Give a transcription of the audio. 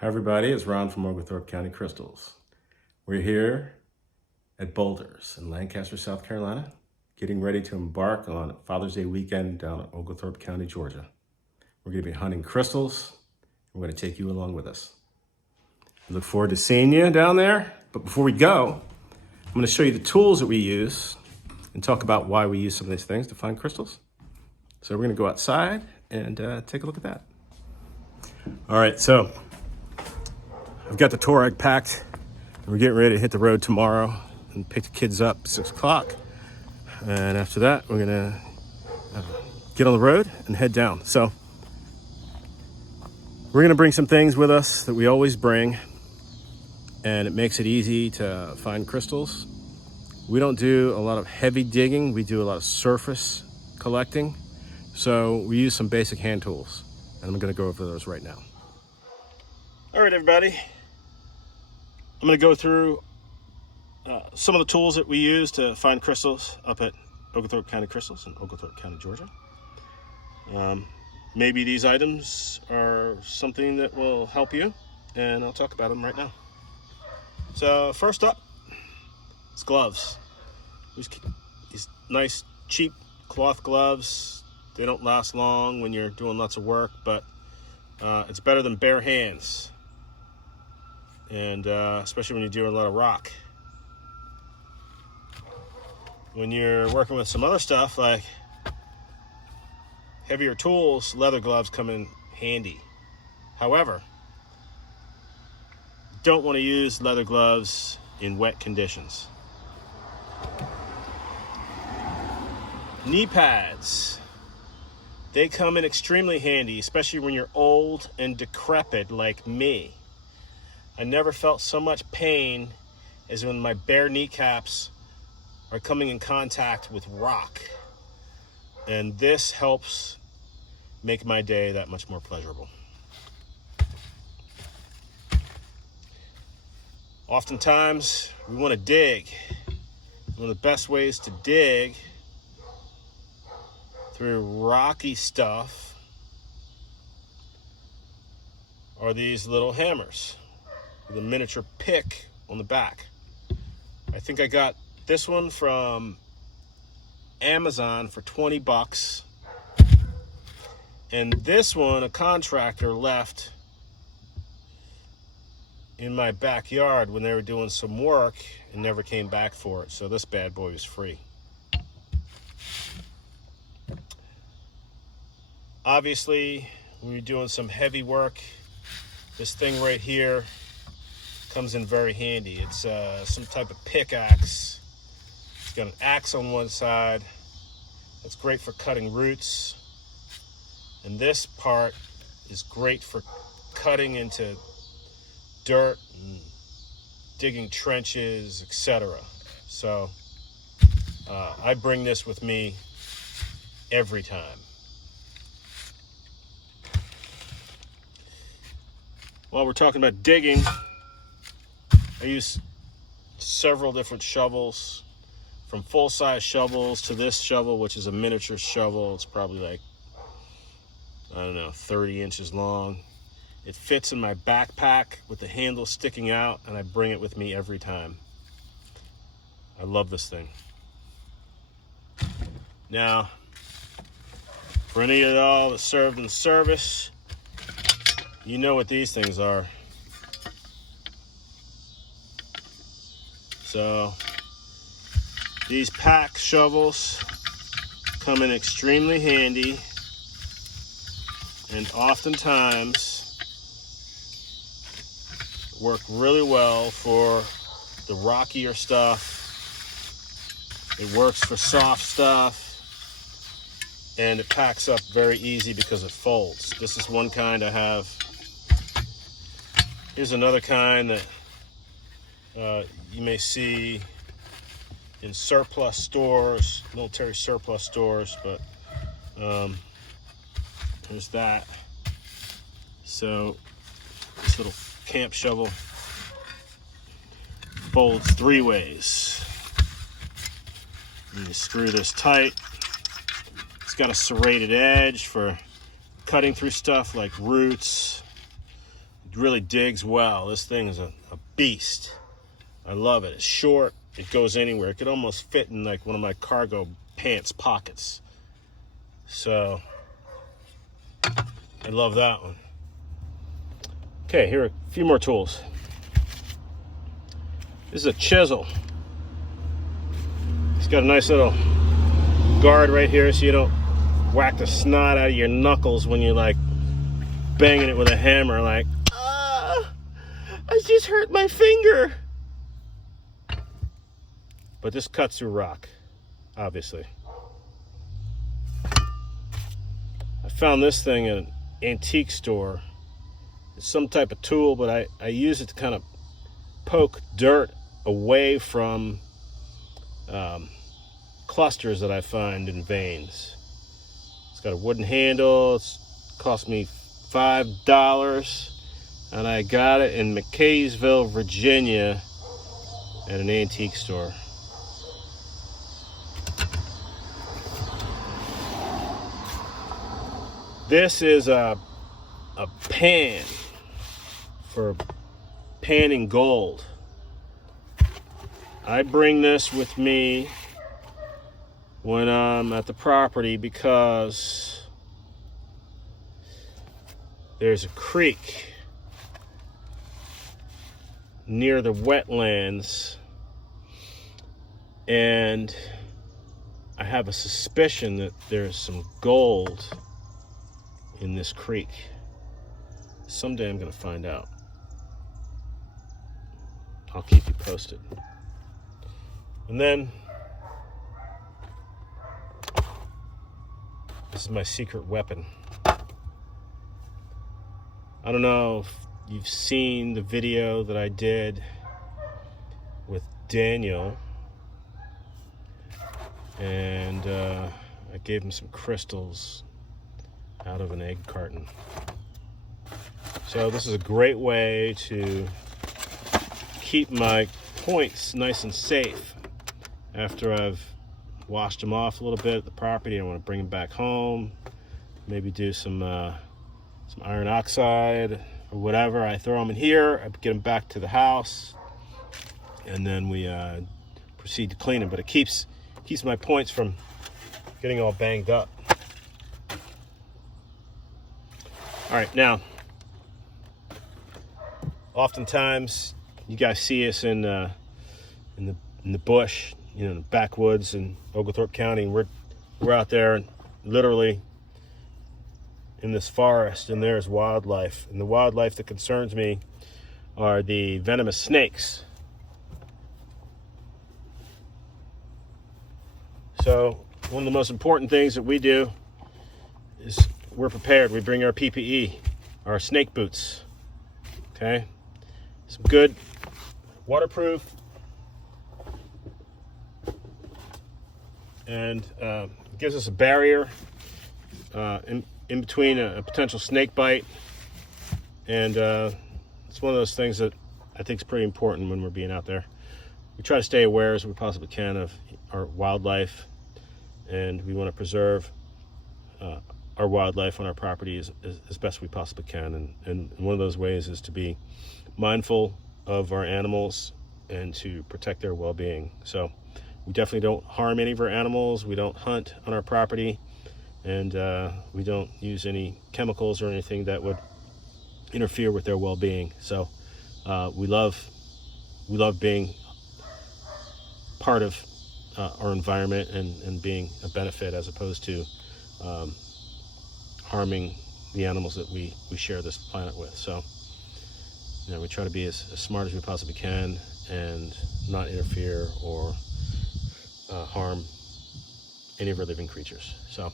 Hi everybody, it's Ron from Oglethorpe County Crystals. We're here at Boulders in Lancaster, South Carolina, getting ready to embark on Father's Day weekend down in Oglethorpe County, Georgia. We're going to be hunting crystals. We're going to take you along with us. I look forward to seeing you down there. But before we go, I'm going to show you the tools that we use and talk about why we use some of these things to find crystals. So we're going to go outside and take a look at that. All right, so I've got the Torag packed, and we're getting ready to hit the road tomorrow and pick the kids up at 6 o'clock. And after that, we're gonna get on the road and head down. So we're gonna bring some things with us that we always bring, and it makes it easy to find crystals. We don't do a lot of heavy digging. We do a lot of surface collecting. So we use some basic hand tools, and I'm gonna go over those right now. All right, everybody. I'm going to go through some of the tools that we use to find crystals up at Oglethorpe County Crystals in Oglethorpe County, Georgia. Maybe these items are something that will help you, and I'll talk about them right now. So first up, it's gloves. These nice, cheap cloth gloves. They don't last long when you're doing lots of work, but it's better than bare hands. And especially when you're doing a lot of rock. When you're working with some other stuff like heavier tools, leather gloves come in handy. However, don't want to use leather gloves in wet conditions. Knee pads. They come in extremely handy, especially when you're old and decrepit like me. I never felt so much pain as when my bare kneecaps are coming in contact with rock. And this helps make my day that much more pleasurable. Oftentimes, we want to dig. One of the best ways to dig through rocky stuff are these little hammers with a miniature pick on the back. I think I got this one from Amazon for 20 bucks. And this one, a contractor left in my backyard when they were doing some work and never came back for it. So this bad boy was free. Obviously, when you're doing some heavy work, this thing right here comes in very handy. It's some type of pickaxe. It's got an axe on one side. That's great for cutting roots. And this part is great for cutting into dirt and digging trenches, etc. So I bring this with me every time. While we're talking about digging, I use several different shovels, from full-size shovels to this shovel, which is a miniature shovel. It's probably like, 30 inches long. It fits in my backpack with the handle sticking out, and I bring it with me every time. I love this thing. Now, for any of y'all that served in the service, you know what these things are. So these pack shovels come in extremely handy, and oftentimes work really well for the rockier stuff. It works for soft stuff, and it packs up very easy because it folds. This is one kind I have. Here's another kind that you may see in surplus stores, military surplus stores, but there's that. So this little camp shovel folds 3 ways. You screw this tight. It's got a serrated edge for cutting through stuff like roots, really digs well. This thing is a beast. I love it. It's short. It goes anywhere. It could almost fit in like one of my cargo pants pockets. So I love that one. Okay, here are a few more tools. This is a chisel. It's got a nice little guard right here so you don't whack the snot out of your knuckles when you're like banging it with a hammer, like, I just hurt my finger. But this cuts through rock, obviously. I found this thing in an antique store. It's some type of tool, but I use it to kind of poke dirt away from clusters that I find in veins. It's got a wooden handle. It's cost me $5, and I got it in McKaysville, Virginia at an antique store. This is a pan for panning gold. I bring this with me when I'm at the property because there's a creek near the wetlands, and I have a suspicion that there's some gold in this creek. Someday I'm gonna find out. I'll keep you posted. And then this is my secret weapon. I don't know if you've seen the video that I did with Daniel, and I gave him some crystals out of an egg carton. So this is a great way to keep my points nice and safe after I've washed them off a little bit at the property. I want to bring them back home, maybe do some iron oxide or whatever. I throw them in here, I get them back to the house, and then we proceed to clean them. But it keeps my points from getting all banged up. All right, now, oftentimes you guys see us in the bush, you know, the backwoods in Oglethorpe County. We're out there literally in this forest, and there's wildlife. And the wildlife that concerns me are the venomous snakes. So one of the most important things that we do is we're prepared. We bring our PPE, our snake boots, okay? Some good waterproof and gives us a barrier in between a potential snake bite. And it's one of those things that I think is pretty important when we're being out there. We try to stay aware as we possibly can of our wildlife, and we want to preserve our wildlife on our property as best we possibly can. And one of those ways is to be mindful of our animals and to protect their well-being. So we definitely don't harm any of our animals. We don't hunt on our property, and we don't use any chemicals or anything that would interfere with their well-being. So we love being part of our environment and being a benefit as opposed to harming the animals that we share this planet with. So, you know, we try to be as smart as we possibly can and not interfere or harm any of our living creatures. So